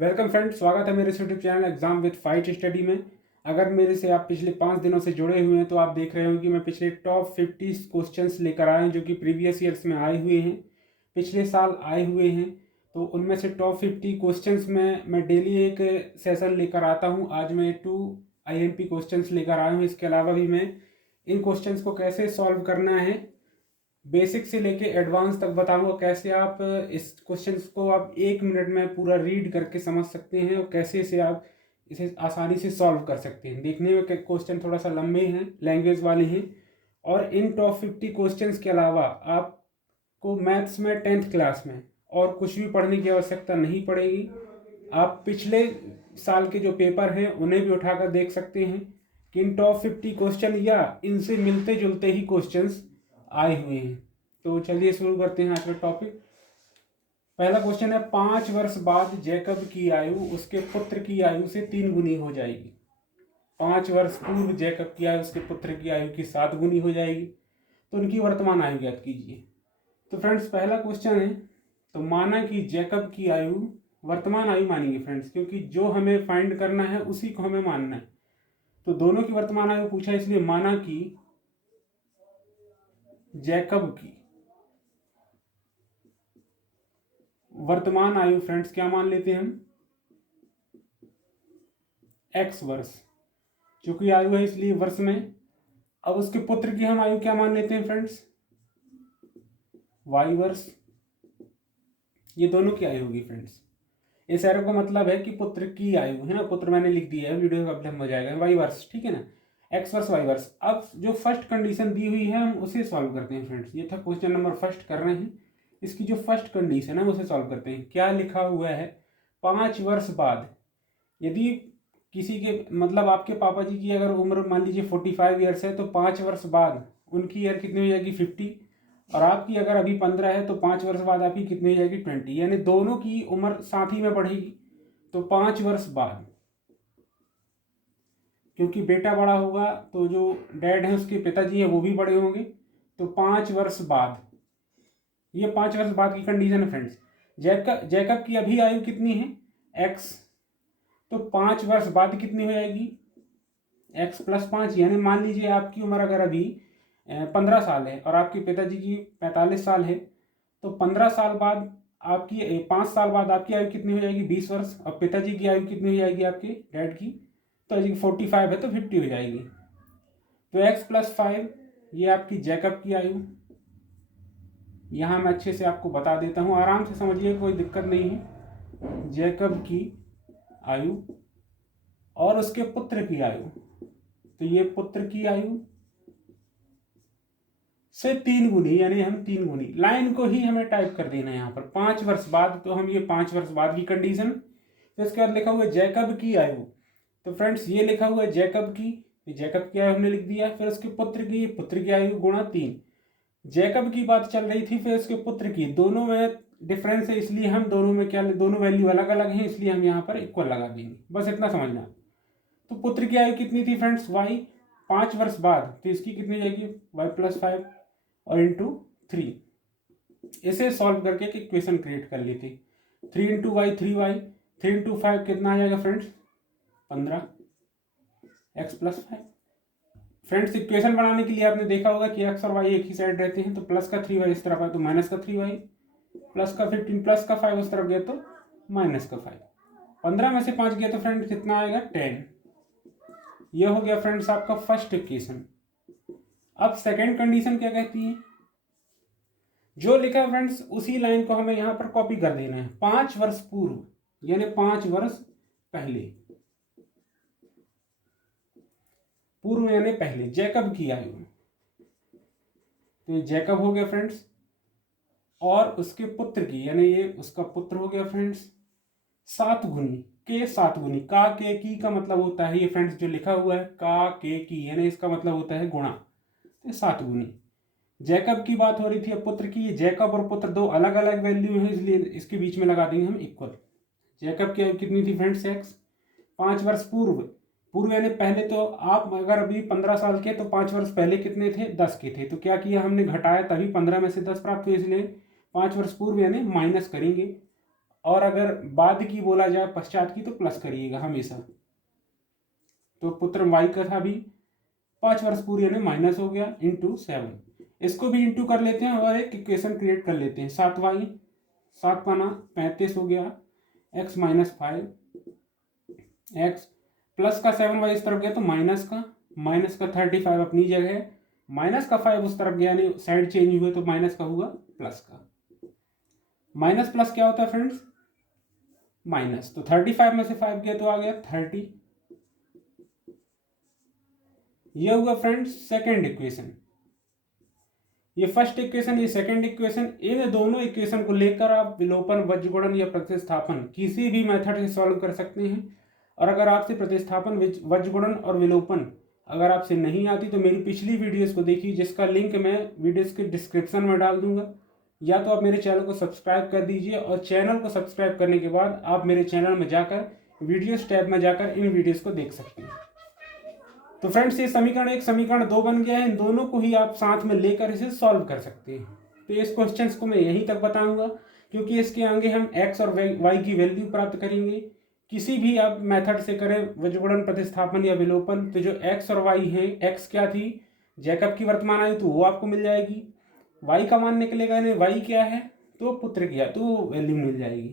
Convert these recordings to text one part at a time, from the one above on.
Welcome friends, स्वागत है मेरे YouTube channel exam with fight study में। अगर मेरे से आप पिछले 5 दिनों से जुड़े हुए हैं तो आप देख रहे हो कि मैं पिछले टॉप 50 क्वेश्चंस लेकर आया हूँ जो कि प्रीवियस ईयर्स में आए हुए हैं, पिछले साल आए हुए हैं। तो उनमें से टॉप 50 क्वेश्चंस में मैं डेली एक सेशन लेकर आता हूँ। आज मैं 2 IMP क्वेश्चंस लेकर आया हूँ। इसके अलावा भी मैं इन क्वेश्चंस को कैसे सॉल्व करना है, बेसिक से लेके एडवांस तक बताऊंगा। कैसे आप इस क्वेश्चंस को आप 1 मिनट में पूरा रीड करके समझ सकते हैं और कैसे से आप इसे आसानी से सॉल्व कर सकते हैं। देखने में क्वेश्चन थोड़ा सा लंबे हैं, लैंग्वेज वाले हैं। और इन टॉप 50 क्वेश्चंस के अलावा आपको मैथ्स में 10th क्लास में और कुछ भी पढ़ने की आवश्यकता नहीं पड़ेगी। आप पिछले साल के जो पेपर हैं उन्हें भी उठाकर देख सकते हैं कि इन टॉप 50 क्वेश्चन या इनसे मिलते जुलते ही क्वेश्चंस आए हुए हैं। तो चलिए शुरू करते हैं आज का टॉपिक। पहला क्वेश्चन है, 5 वर्ष बाद जैकब की आयु उसके पुत्र की आयु से 3 गुनी हो जाएगी। 5 वर्ष पूर्व जैकब की आयु उसके पुत्र की आयु की 7 गुनी हो जाएगी। तो उनकी वर्तमान आयु ज्ञात कीजिए। तो फ्रेंड्स पहला क्वेश्चन है, तो माना कि जैकब की आयु, वर्तमान आयु मानेंगे फ्रेंड्स, क्योंकि जो हमें फाइंड करना है उसी को हमें मानना है। तो दोनों की वर्तमान आयु पूछा, इसलिए माना कि जैकब की वर्तमान आयु फ्रेंड्स क्या मान लेते हैं हम, x वर्ष, क्योंकि आयु है इसलिए वर्ष में। अब उसके पुत्र की हम आयु क्या मान लेते हैं फ्रेंड्स, y वर्ष। ये दोनों की आयु होगी फ्रेंड्स। इस एरो का मतलब है कि पुत्र की आयु है ना, पुत्र मैंने लिख दिया है, वीडियो का लंबा हो जाएगा, y वर्ष, ठीक है ना, x वर्ष y वर्ष। अब जो फर्स्ट कंडीशन दी हुई है हम उसे सॉल्व करते हैं फ्रेंड्स। ये था क्वेश्चन नंबर फर्स्ट कर रहे हैं, इसकी जो फर्स्ट कंडीशन है उसे सॉल्व करते हैं। क्या लिखा हुआ है, 5 वर्ष बाद यदि किसी के मतलब आपके पापा जी की अगर उम्र मान लीजिए 45 ईयर्स है, तो 5 वर्ष बाद उनकी ईयर कितनी हो जाएगी 50, और आपकी अगर अभी 15 है तो 5 वर्ष बाद आपकी कितनी हो जाएगी 20, यानी दोनों की उम्र साथ ही में बढ़ेगी। तो 5 वर्ष बाद, क्योंकि बेटा बड़ा होगा तो जो डैड है उसके पिताजी है वो भी बड़े होंगे। तो 5 वर्ष बाद, ये 5 वर्ष बाद की कंडीशन है फ्रेंड्स। जैकब की अभी आयु कितनी है, एक्स, तो 5 वर्ष बाद कितनी हो जाएगी, x + 5। यानी मान लीजिए आपकी उम्र अगर अभी 15 साल है और आपके पिताजी की 45 साल है, तो 15 साल बाद आपकी 5 साल बाद आपकी आयु कितनी हो जाएगी 20 वर्ष, और पिताजी की आयु कितनी हो जाएगी आपके डैड की, तो 45 है तो 50 हो जाएगी। तो x + 5 ये आपकी जैकब की आयु। यहाँ मैं अच्छे से आपको बता देता हूँ, आराम से समझिए, कोई दिक्कत नहीं है। जैकब की आयु और उसके पुत्र की आयु, तो ये पुत्र की आयु से 3 गुनी, यानी हम 3 गुनी, लाइन को ही हमें टाइप कर देना है यहाँ पर। 5 वर्ष बाद, तो हम ये 5 वर्ष बाद की कंडीशन। तो इसके बाद लिखा हुआ है जैकब की आयु। तो फ्रेंड्स ये लिखा हुआ है जैकब की, जैकब की आयु हमने लिख दिया। फिर उसके पुत्र की आयु गुणा 3। जैकब की बात चल रही थी, फिर उसके पुत्र की, दोनों में डिफरेंस है इसलिए हम दोनों में क्या, दोनों वैल्यू अलग अलग हैं इसलिए हम यहाँ पर इक्वल लगा देंगे, बस इतना समझना। तो पुत्र की आयु कितनी थी फ्रेंड्स, y। 5 वर्ष बाद तो इसकी कितनी जाएगी, y + 5 और इंटू 3। इसे सॉल्व करके एक इक्वेशन क्रिएट कर ली थी। 3 × y 3y, 3 × 5 कितना आ जाएगा फ्रेंड्स 15, x + 5। फ्रेंड्स इक्वेशन बनाने के लिए आपने देखा होगा कि x और y एक ही साइड रहते हैं, तो प्लस का 3y इस तरफ है तो माइनस का 3y, प्लस का 15 प्लस का 5 उस तरफ गया तो माइनस का 5। 15 में से 5 गया तो फ्रेंड्स कितना आएगा 10। ये हो गया फ्रेंड्स आपका फर्स्ट इक्वेशन। अब सेकंड कंडीशन क्या कहती है, जो लिखा है फ्रेंड्स उसी लाइन को हमें यहां पर कॉपी कर देना है। 5 वर्ष पूर्व, यानी 5 वर्ष पहले, पूर्व यानी पहले, जैकब की आयु, तो ये जैकब हो गया फ्रेंड्स। और उसके पुत्र की, यानी ये उसका पुत्र हो गया फ्रेंड्स, 7 गुनी, के 7 गुनी, का के की का मतलब होता है, ये फ्रेंड्स जो लिखा हुआ है का के की, यानी इसका मतलब होता है गुणा, तो 7 गुनी। जैकब की बात हो रही थी, अब पुत्र की। ये जैकब और पुत्र दो अलग अलग वैल्यू है इसलिए इसके बीच में लगा देंगे हम इक्वल। जैकब की आयु कितनी थी फ्रेंड्स x। 5 वर्ष पूर्व, पूर्व यानी पहले, तो आप अगर अभी 15 साल के तो 5 वर्ष पहले कितने थे, 10 के थे। तो क्या किया हमने, घटाया, तभी 15 में से 10 प्राप्त हुए, इसलिए 5 वर्ष पूर्व यानी माइनस करेंगे और अगर बाद की बोला जाए पश्चात की तो प्लस करिएगा हमेशा। तो पुत्र y का था भी 5 वर्ष पूरी यानी माइनस हो गया इंटू 7। इसको भी इंटू कर लेते हैं और एक इक्वेशन क्रिएट कर लेते हैं। 7y 7 पाना 35 हो गया x माइनस 5 x प्लस का 7y इस तरफ गया तो माइनस का 35 अपनी जगह है, माइनस का 5 उस तरफ गया यानी साइड चेंज हुए तो माइनस का हुआ प्लस का। माइनस प्लस क्या होता है फ्रेंड्स? माइनस। तो 35 में से 5 गया तो आ गया 30। ये हुआ फ्रेंड्स सेकेंड इक्वेशन। ये फर्स्ट इक्वेशन, ये सेकेंड इक्वेशन। इन दोनों इक्वेशन को लेकर आप विलोपन, वज्रगुणन या प्रतिस्थापन किसी भी मेथड से सॉल्व कर सकते हैं। और अगर आपसे प्रतिस्थापन, वज्रगुणन और विलोपन अगर आपसे नहीं आती तो मेरी पिछली वीडियोस को देखिए, जिसका लिंक मैं वीडियोस के डिस्क्रिप्शन में डाल दूंगा। या तो आप मेरे चैनल को सब्सक्राइब कर दीजिए और चैनल को सब्सक्राइब करने के बाद आप मेरे चैनल में जाकर वीडियोस टैब में जाकर इन वीडियोस को देख सकते हैं। तो फ्रेंड्स ये समीकरण 1 समीकरण 2 बन गया है। इन दोनों को ही आप साथ में लेकर इसे सॉल्व कर सकते हैं। तो इस क्वेश्चंस को मैं यहीं तक बताऊंगा, क्योंकि इसके आगे हम x और y की वैल्यू प्राप्त करेंगे। किसी भी आप मेथड से करें, वज्रगुणन, प्रतिस्थापन या विलोपन, तो जो x और y है, x क्या थी, जैकब की वर्तमान आयु, तो वो आपको मिल जाएगी। y का मान निकलेगा यानी y क्या है, तो पुत्र किया तो वैल्यू मिल जाएगी।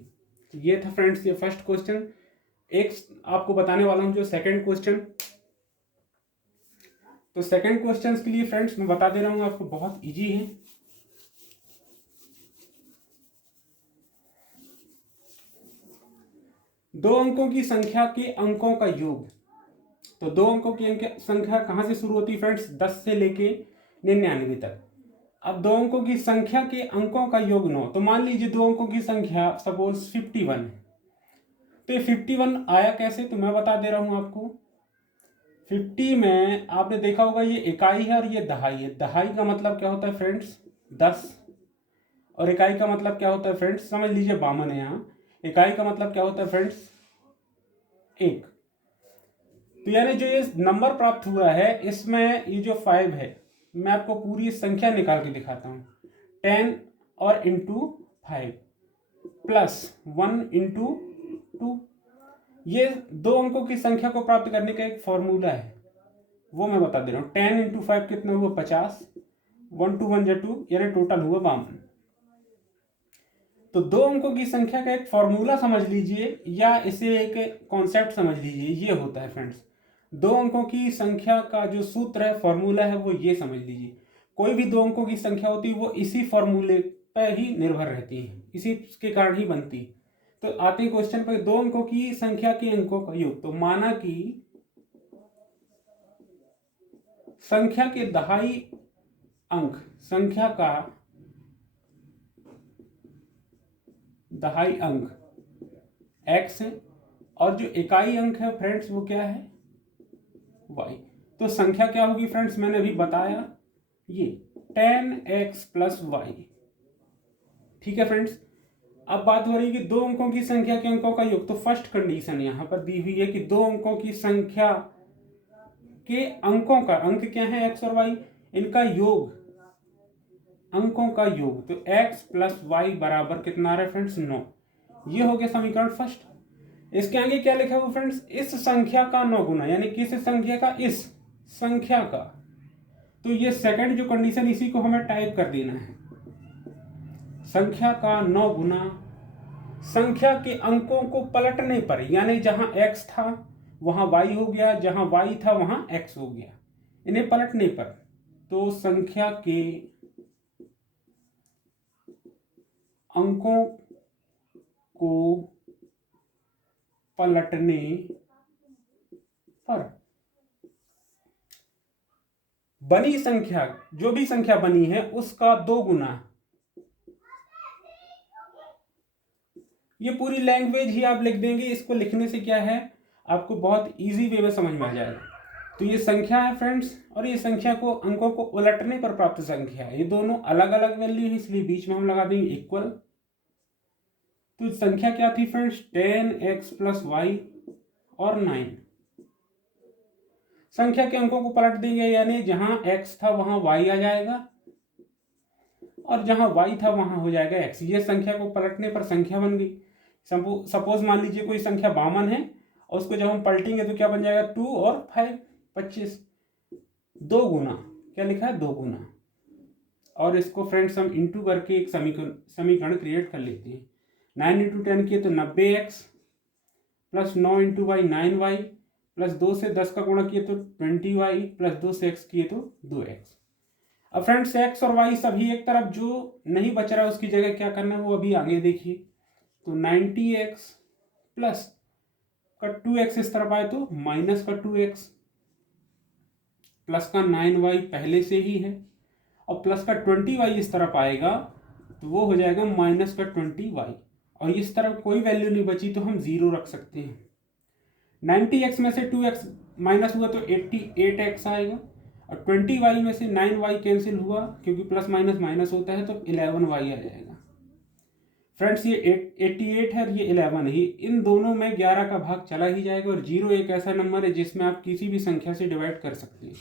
तो ये था फ्रेंड्स ये फर्स्ट क्वेश्चन। एक आपको बताने वाला हूँ जो सेकेंड क्वेश्चन। तो सेकंड क्वेश्चंस के लिए फ्रेंड्स मैं बता दे रहा हूं आपको, बहुत इजी है। दो अंकों की संख्या के अंकों का योग। तो दो अंकों की संख्या कहां से शुरू होती है फ्रेंड्स? 10 से लेके 99 तक। अब दो अंकों की संख्या के अंकों का योग 9। तो मान लीजिए दो अंकों की संख्या सपोज 51 है। तो ये 51 आया कैसे, तो मैं बता दे रहा हूं आपको। 50 में आपने देखा होगा ये इकाई है और ये दहाई है। दहाई का मतलब क्या होता है फ्रेंड्स? 10। और इकाई का मतलब क्या होता है फ्रेंड्स? समझ लीजिए 52 है यहाँ। इकाई का मतलब क्या होता है फ्रेंड्स? 1। तो यानी जो ये नंबर प्राप्त हुआ है इसमें ये जो 5 है, मैं आपको पूरी संख्या निकाल के दिखाता हूँ। 10 और इंटू 5 प्लस 1 इंटू 2। ये दो अंकों की संख्या को प्राप्त करने का एक फॉर्मूला है, वो मैं बता दे रहा हूँ। 10 इंटू 5 कितना हुआ? 50। 1 2 1 जा 2 यानी टोटल हुआ 52। तो दो अंकों की संख्या का एक फॉर्मूला समझ लीजिए या इसे एक कॉन्सेप्ट समझ लीजिए। ये होता है फ्रेंड्स, दो अंकों की संख्या का जो सूत्र है, फॉर्मूला है, वो ये समझ लीजिए। कोई भी दो अंकों की संख्या होती है वो इसी फॉर्मूले पर ही निर्भर रहती है, इसी के कारण ही बनती है। तो आते हैं क्वेश्चन पर। दो अंकों की संख्या के अंकों का योग। तो माना कि संख्या के दहाई अंक, संख्या का दहाई अंक x है और जो इकाई अंक है फ्रेंड्स वो क्या है? y। तो संख्या क्या होगी फ्रेंड्स? मैंने अभी बताया, ये 10x प्लस y। ठीक है फ्रेंड्स। अब बात हो रही है कि दो अंकों की संख्या के अंकों का योग। तो फर्स्ट कंडीशन यहां पर दी हुई है कि दो अंकों की संख्या के अंकों का, अंक क्या है? x और y, इनका योग, अंकों का योग। तो x प्लस वाई बराबर कितना आ रहा है फ्रेंड्स? 9। ये हो गया समीकरण फर्स्ट। इसके आगे क्या लिखा हुआ फ्रेंड्स? इस संख्या का 9 गुना, यानी किस संख्या का? इस संख्या का। तो ये सेकंड जो कंडीशन, इसी को हमें टाइप कर देना है। संख्या का 9 गुना संख्या के अंकों को पलटने पर, यानी जहां x था वहां y हो गया, जहां y था वहां x हो गया, इन्हें पलटने पर। तो संख्या के अंकों को पलटने पर बनी संख्या, जो भी संख्या बनी है उसका 2 गुना। ये पूरी लैंग्वेज ही आप लिख देंगे। इसको लिखने से क्या है, आपको बहुत इजी वे में समझ में आ जाएगा। तो ये संख्या है फ्रेंड्स, और ये संख्या को, अंकों को उलटने पर प्राप्त संख्या है। ये दोनों अलग अलग वैल्यू है, इसलिए बीच में हम लगा देंगे इक्वल। तो संख्या क्या थी फ्रेंड्स? 10x प्लस वाई और 9। संख्या के अंकों को पलट देंगे, यानी जहां x था वहां y आ जाएगा और जहां y था वहां हो जाएगा x। ये संख्या को पलटने पर संख्या बन गई। सपोज मान लीजिए कोई संख्या 52 है और उसको जब हम पलटेंगे तो क्या बन जाएगा 2 और 5 25, 2 गुना, क्या लिखा है 2 गुना। और इसको फ्रेंड्स हम इंटू करके एक समीकरण क्रिएट कर लेते हैं। 9 इंटू 10 किए तो 90x plus 9 into Y 9y plus 2 से 10 का गुणा किए तो 20y प्लस 2 से x किए तो 2x। अब फ्रेंड्स x और y सभी एक तरफ, जो नहीं बच रहा है उसकी जगह क्या करना है वो अभी आगे देखिए। तो 90x प्लस का 2x इस तरफ आए तो माइनस का 2x प्लस का 9y पहले से ही है और प्लस का 20y इस तरफ आएगा तो वो हो जाएगा माइनस का 20y और इस तरफ कोई वैल्यू नहीं बची तो हम 0 रख सकते हैं। 90x में से 2x माइनस हुआ तो 88x आएगा और 20y में से 9y कैंसिल हुआ क्योंकि प्लस माइनस माइनस होता है तो 11y आ जाएगा। फ्रेंड्स ये 88 है और ये 11 है, इन दोनों में 11 का भाग चला ही जाएगा और 0 एक ऐसा नंबर है जिसमें आप किसी भी संख्या से डिवाइड कर सकते हैं।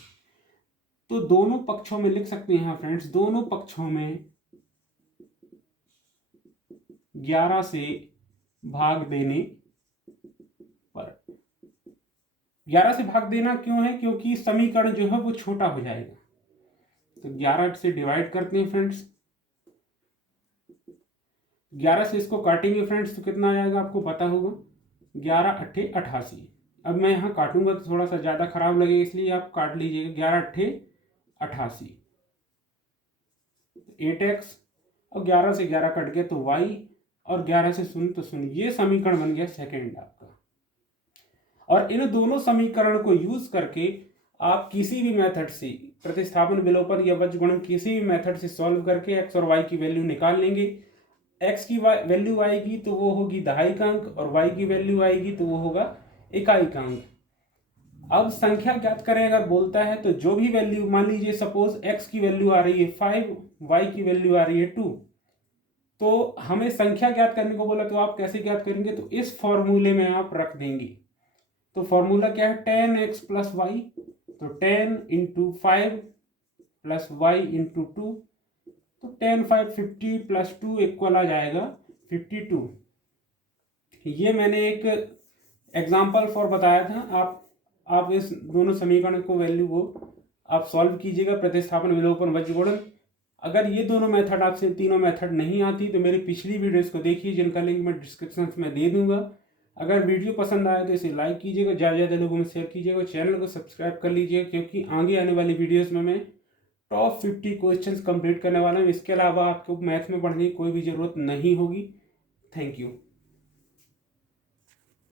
तो दोनों पक्षों में लिख सकते हैं फ्रेंड्स, दोनों पक्षों में 11 से भाग देने पर, 11 से भाग देना क्यों है, क्योंकि समीकरण जो है वो छोटा हो जाएगा। तो 11 से डिवाइड करते हैं फ्रेंड्स, 11 से इसको काटेंगे फ्रेंड्स तो कितना आ जाएगा आपको पता होगा, 11 अट्ठे 88। अब मैं यहाँ काटूंगा तो थोड़ा सा ज़्यादा खराब लगेगा इसलिए आप काट लीजिएगा। 11 अट्ठे 88, 8x और 11 से 11 कट गया तो y और 11 से 0 तो 0। ये समीकरण बन गया सेकेंड आपका। और इन दोनों समीकरण को यूज करके आप किसी भी मेथड से प्रतिस्थापन विलोपन या बीजगुणन किसी भी मेथड से सॉल्व करके x और y की वैल्यू निकाल लेंगे। x की वैल्यू आएगी तो वो होगी दहाई अंक और y की वैल्यू आएगी तो वो होगा इकाई अंक। अब संख्या ज्ञात करें अगर बोलता है तो जो भी वैल्यू, मान लीजिए सपोज x की वैल्यू आ रही है 5, y की वैल्यू आ रही है 2, तो हमें संख्या ज्ञात करने को बोला तो आप कैसे ज्ञात करेंगे, तो इस फॉर्मूले में आप रख देंगे। तो फॉर्मूला क्या है 10x प्लस वाई, तो 10 इंटू 5 प्लस वाई इंटू 2, तो 10 5 50 प्लस 2 इक्वल आ जाएगा 52। ये मैंने एक एग्जाम्पल फॉर बताया था। आप इस दोनों समीकरण को वैल्यू को आप सॉल्व कीजिएगा, प्रतिस्थापन विलोपन बीजगुणन। अगर ये दोनों मेथड आपसे तीनों मेथड नहीं आती तो मेरी पिछली वीडियोस को देखिए जिनका लिंक मैं डिस्क्रिप्शन में दे दूंगा। अगर वीडियो पसंद आए तो इसे लाइक कीजिएगा, ज़्यादा ज़्यादा लोगों में शेयर कीजिएगा, चैनल को सब्सक्राइब कर लीजिएगा क्योंकि आगे आने वाली वीडियोस में मैं टॉप 50 क्वेश्चंस कंप्लीट करने वाला हूँ। इसके अलावा आपको मैथ में पढ़ने की कोई भी ज़रूरत नहीं होगी। Thank you.